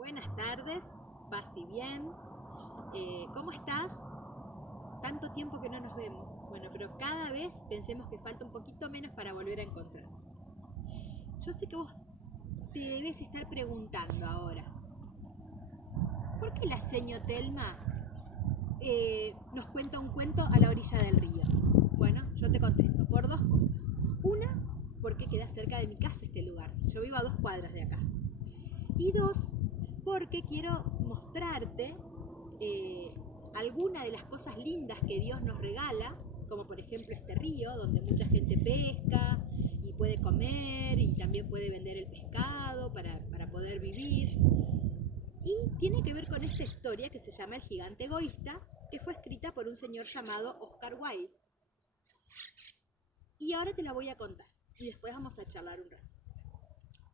Buenas tardes, paz y bien. ¿Cómo estás? Tanto tiempo que no nos vemos. Bueno, pero cada vez pensemos que falta un poquito menos para volver a encontrarnos. Yo sé que vos te debes estar preguntando ahora, ¿por qué la seño Telma nos cuenta un cuento a la orilla del río? Bueno, yo te contesto, por dos cosas. Una, porque queda cerca de mi casa este lugar. Yo vivo a 2 cuadras de acá. Y dos, porque quiero mostrarte algunas de las cosas lindas que Dios nos regala, como por ejemplo este río, donde mucha gente pesca y puede comer y también puede vender el pescado para poder vivir. Y tiene que ver con esta historia que se llama El gigante egoísta, que fue escrita por un señor llamado Oscar Wilde. Y ahora te la voy a contar y después vamos a charlar un rato.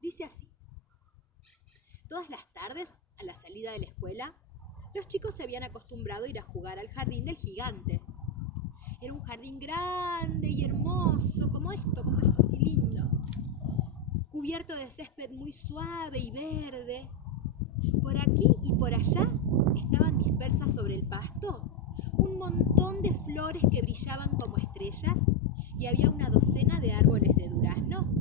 Dice así. Todas las tardes, a la salida de la escuela, los chicos se habían acostumbrado a ir a jugar al jardín del gigante. Era un jardín grande y hermoso, como esto, así lindo, cubierto de césped muy suave y verde. Por aquí y por allá estaban dispersas sobre el pasto un montón de flores que brillaban como estrellas y había una docena de árboles de durazno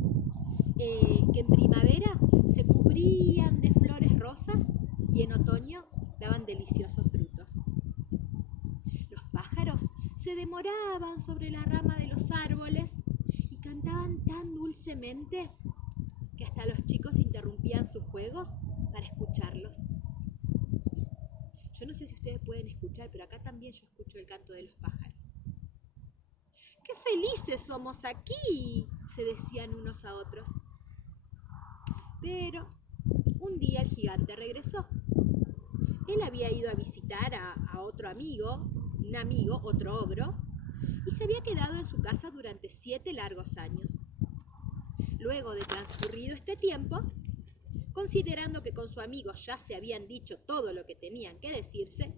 que en primavera se cubrían de flores rosas y en otoño daban deliciosos frutos. Los pájaros se demoraban sobre la rama de los árboles y cantaban tan dulcemente que hasta los chicos interrumpían sus juegos para escucharlos. Yo no sé si ustedes pueden escuchar, pero acá también yo escucho el canto de los pájaros. ¡Qué felices somos aquí!, se decían unos a otros. Pero un día el gigante regresó. Él había ido a visitar a otro amigo, otro ogro, y se había quedado en su casa durante 7 largos años. Luego de transcurrido este tiempo, considerando que con su amigo ya se habían dicho todo lo que tenían que decirse,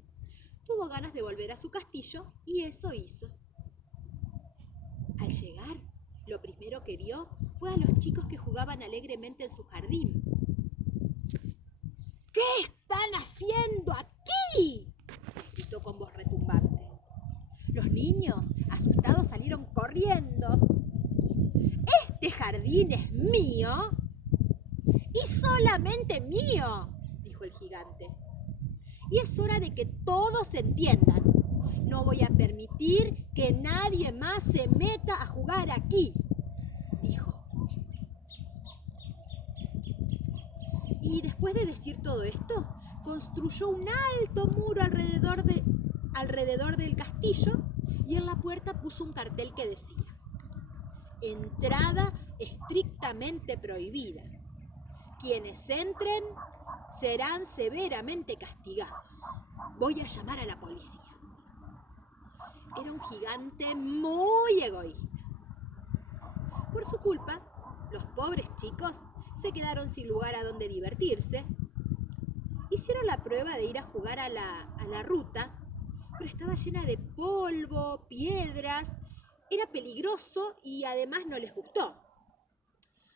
tuvo ganas de volver a su castillo y eso hizo. Al llegar, lo primero que vio fue a los chicos que jugaban alegremente en su jardín. ¿Qué están haciendo aquí?, gritó con voz retumbante. Los niños, asustados, salieron corriendo. «Este jardín es mío y solamente mío», dijo el gigante. «Y es hora de que todos entiendan. No voy a permitir que nadie más se meta a jugar aquí», dijo. Y después de decir todo esto, construyó un alto muro alrededor del castillo y en la puerta puso un cartel que decía: «Entrada estrictamente prohibida. Quienes entren serán severamente castigados. Voy a llamar a la policía». Era un gigante muy egoísta. Por su culpa, los pobres chicos se quedaron sin lugar a donde divertirse. Hicieron la prueba de ir a jugar a la ruta, pero estaba llena de polvo, piedras, era peligroso y además no les gustó.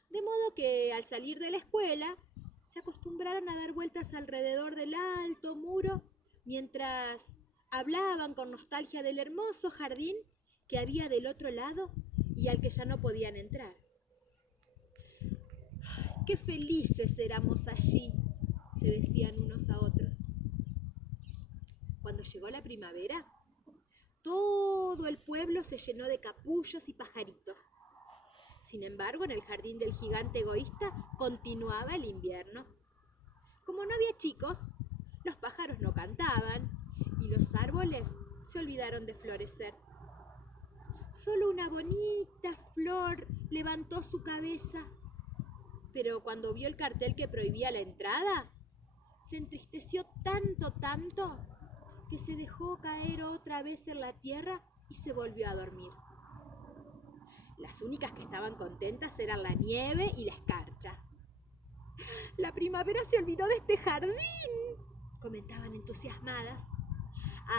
De modo que al salir de la escuela se acostumbraron a dar vueltas alrededor del alto muro mientras hablaban con nostalgia del hermoso jardín que había del otro lado y al que ya no podían entrar. «Qué felices éramos allí», se decían unos a otros. Cuando llegó la primavera, todo el pueblo se llenó de capullos y pajaritos. Sin embargo, en el jardín del gigante egoísta continuaba el invierno. Como no había chicos, los pájaros no cantaban y los árboles se olvidaron de florecer. Solo una bonita flor levantó su cabeza, pero cuando vio el cartel que prohibía la entrada, se entristeció tanto, que se dejó caer otra vez en la tierra y se volvió a dormir. Las únicas que estaban contentas eran la nieve y la escarcha. «La primavera se olvidó de este jardín», comentaban entusiasmadas.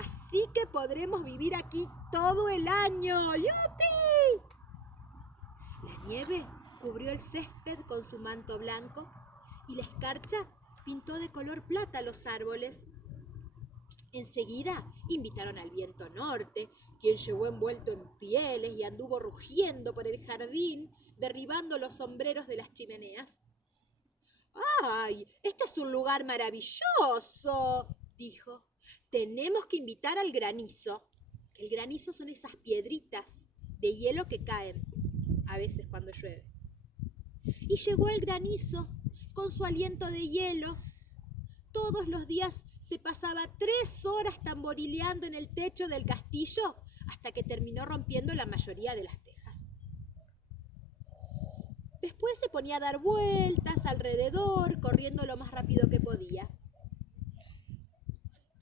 «Así que podremos vivir aquí todo el año. ¡Yupi!». La nieve cubrió el césped con su manto blanco y la escarcha pintó de color plata los árboles. Enseguida invitaron al viento norte, quien llegó envuelto en pieles y anduvo rugiendo por el jardín, derribando los sombreros de las chimeneas. ¡Ay! Este es un lugar maravilloso, dijo. Tenemos que invitar al granizo. El granizo son esas piedritas de hielo que caen a veces cuando llueve. Y llegó el granizo con su aliento de hielo. Todos los días se pasaba 3 horas tamborileando en el techo del castillo hasta que terminó rompiendo la mayoría de las tejas. Después se ponía a dar vueltas alrededor, corriendo lo más rápido que podía.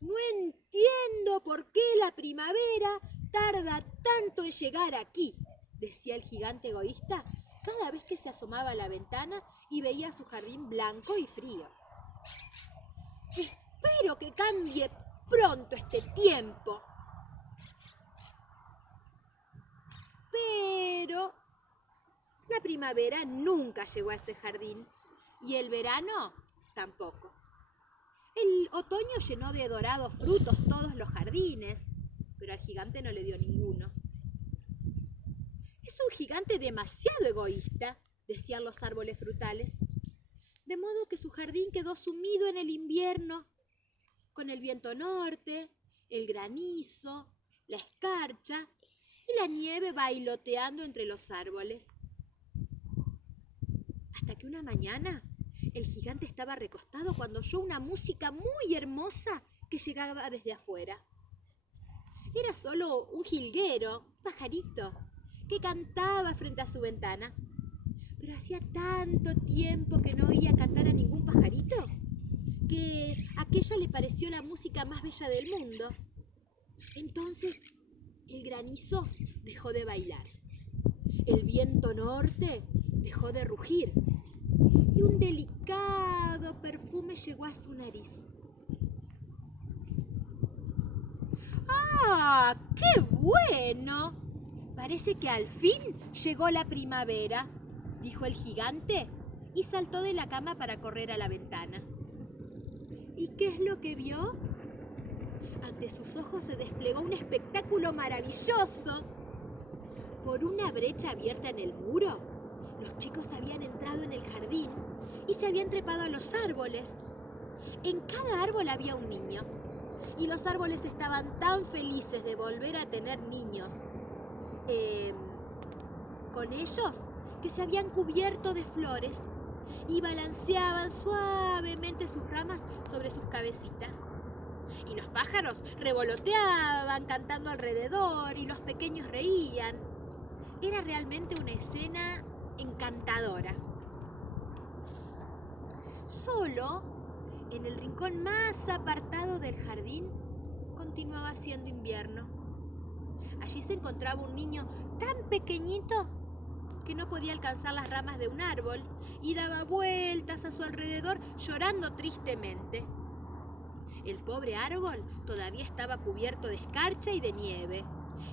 No entiendo por qué la primavera tarda tanto en llegar aquí, decía el gigante egoísta cada vez que se asomaba a la ventana y veía su jardín blanco y frío. Espero que cambie pronto este tiempo. Pero la primavera nunca llegó a ese jardín y el verano tampoco. El otoño llenó de dorados frutos todos los jardines, pero al gigante no le dio ninguno. Es un gigante demasiado egoísta, decían los árboles frutales, de modo que su jardín quedó sumido en el invierno, con el viento norte, el granizo, la escarcha y la nieve bailoteando entre los árboles. Hasta que una mañana el gigante estaba recostado cuando oyó una música muy hermosa que llegaba desde afuera. Era solo un jilguero, un pajarito, que cantaba frente a su ventana. Pero hacía tanto tiempo que no oía cantar a ningún pajarito que aquella le pareció la música más bella del mundo. Entonces el granizo dejó de bailar, el viento norte dejó de rugir y un delicado perfume llegó a su nariz. ¡Ah, qué bueno! Parece que al fin llegó la primavera, dijo el gigante y saltó de la cama para correr a la ventana. ¿Y qué es lo que vio? Ante sus ojos se desplegó un espectáculo maravilloso. Por una brecha abierta en el muro, los chicos habían entrado en el jardín y se habían trepado a los árboles. En cada árbol había un niño, y los árboles estaban tan felices de volver a tener niños con ellos que se habían cubierto de flores y balanceaban suavemente sus ramas sobre sus cabecitas. Y los pájaros revoloteaban cantando alrededor y los pequeños reían. Era realmente una escena encantadora. Solo en el rincón más apartado del jardín continuaba siendo invierno. Allí se encontraba un niño tan pequeñito que no podía alcanzar las ramas de un árbol y daba vueltas a su alrededor llorando tristemente. El pobre árbol todavía estaba cubierto de escarcha y de nieve,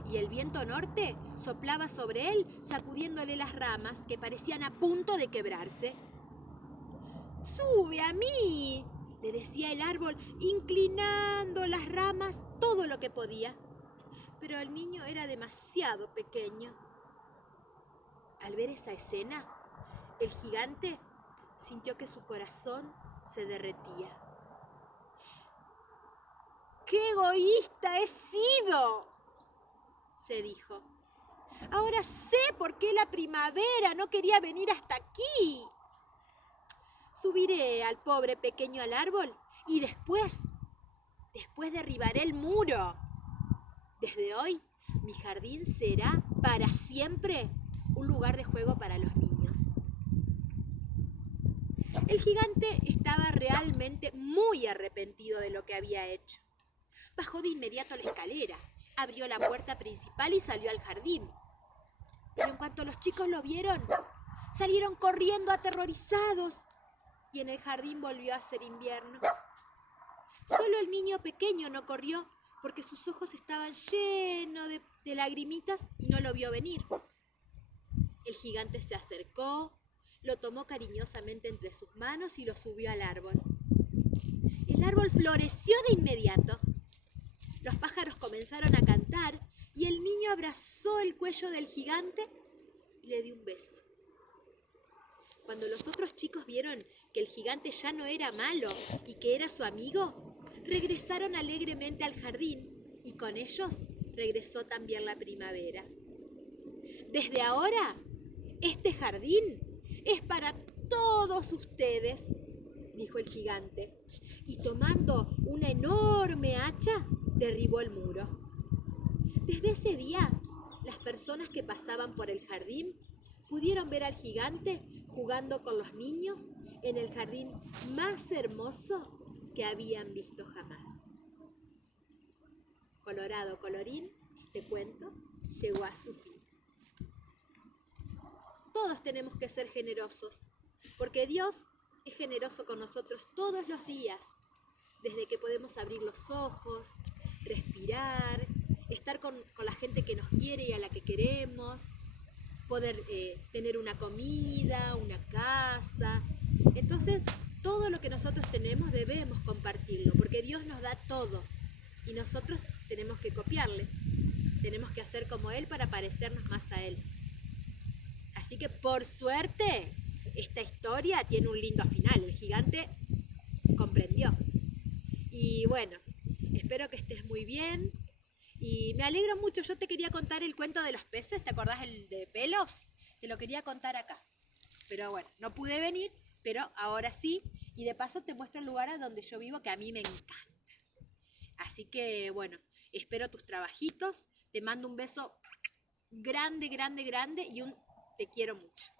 y el viento norte soplaba sobre él sacudiéndole las ramas que parecían a punto de quebrarse. ¡Sube a mí!, le decía el árbol, inclinando las ramas todo lo que podía. Pero el niño era demasiado pequeño. Al ver esa escena, el gigante sintió que su corazón se derretía. ¡Qué egoísta he sido!, se dijo. Ahora sé por qué la primavera no quería venir hasta aquí. Subiré al pobre pequeño al árbol y después derribaré el muro. Desde hoy, mi jardín será para siempre un lugar de juego para los niños. El gigante estaba realmente muy arrepentido de lo que había hecho. Bajó de inmediato la escalera, abrió la puerta principal y salió al jardín. Pero en cuanto los chicos lo vieron, salieron corriendo aterrorizados y en el jardín volvió a ser invierno. Solo el niño pequeño no corrió porque sus ojos estaban llenos de lagrimitas y no lo vio venir. El gigante se acercó, lo tomó cariñosamente entre sus manos y lo subió al árbol. El árbol floreció de inmediato. Los pájaros comenzaron a cantar y el niño abrazó el cuello del gigante y le dio un beso. Cuando los otros chicos vieron que el gigante ya no era malo y que era su amigo, regresaron alegremente al jardín y con ellos regresó también la primavera. Desde ahora, este jardín es para todos ustedes, dijo el gigante, y tomando una enorme hacha, derribó el muro. Desde ese día, las personas que pasaban por el jardín pudieron ver al gigante jugando con los niños en el jardín más hermoso que habían visto jamás. Colorado, colorín, este cuento llegó a su fin. Todos tenemos que ser generosos, porque Dios es generoso con nosotros todos los días, desde que podemos abrir los ojos, respirar, estar con la gente que nos quiere y a la que queremos, poder tener una comida, una casa. Entonces, todo lo que nosotros tenemos debemos compartirlo, porque Dios nos da todo y nosotros tenemos que copiarle, tenemos que hacer como Él para parecernos más a Él. Así que por suerte, esta historia tiene un lindo final, el gigante comprendió. Y bueno, espero que estés muy bien y me alegro mucho. Yo te quería contar el cuento de los peces, ¿te acordás el de pelos? Te lo quería contar acá, pero bueno, no pude venir, pero ahora sí, y de paso te muestro el lugar a donde yo vivo que a mí me encanta. Así que bueno, espero tus trabajitos, te mando un beso grande, grande, grande y un te quiero mucho.